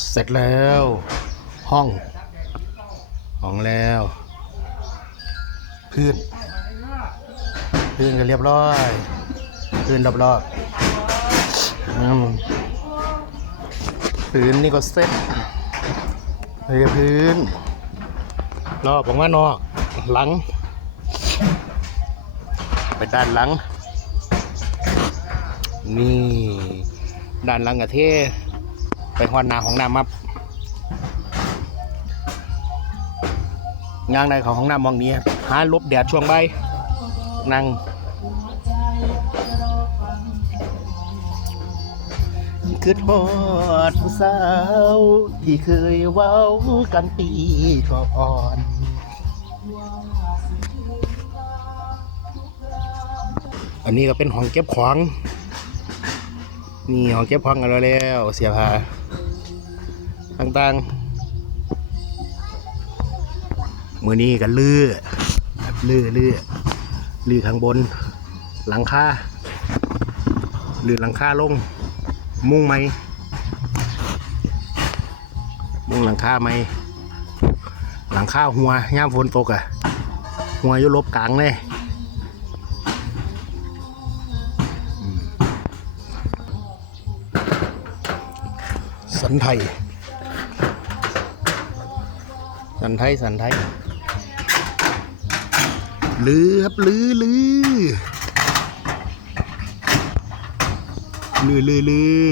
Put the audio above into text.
เสร็จแล้ว ห้องห้องแล้วพื้นพื้นก็เรียบร้อยพื้นรอบๆอืมพื้นนี่ก็เสร็จเฮ้ยพื้น รอบขออกมานอกหลัง ไปด้านหลัง นี่ ด้านหลังกะเท หอนหนาของน้ำมับงางในของห้องน้ำมองนี้หาลบแดดช่วงใบนั่งคือทอดผู้สาว ที่เคยเว้ากันปีก่อนอันนี้ก็เป็นห้องเก็บของ นี่หอเก็บของกันแล้วแล้วเสียผ้าต่างๆ มือนี้กันลื้อลื้อลื้อลื้อข้างบน หลังคาลื้อหลังคาลง มุ้งไหมมุ้งหลังคาไหมหลังคาหัวย่ามฝนตกอะหัวยู่ลบกลางเลย สันไทย สันไทย สันไทยลือครับลือลือลือลือลือ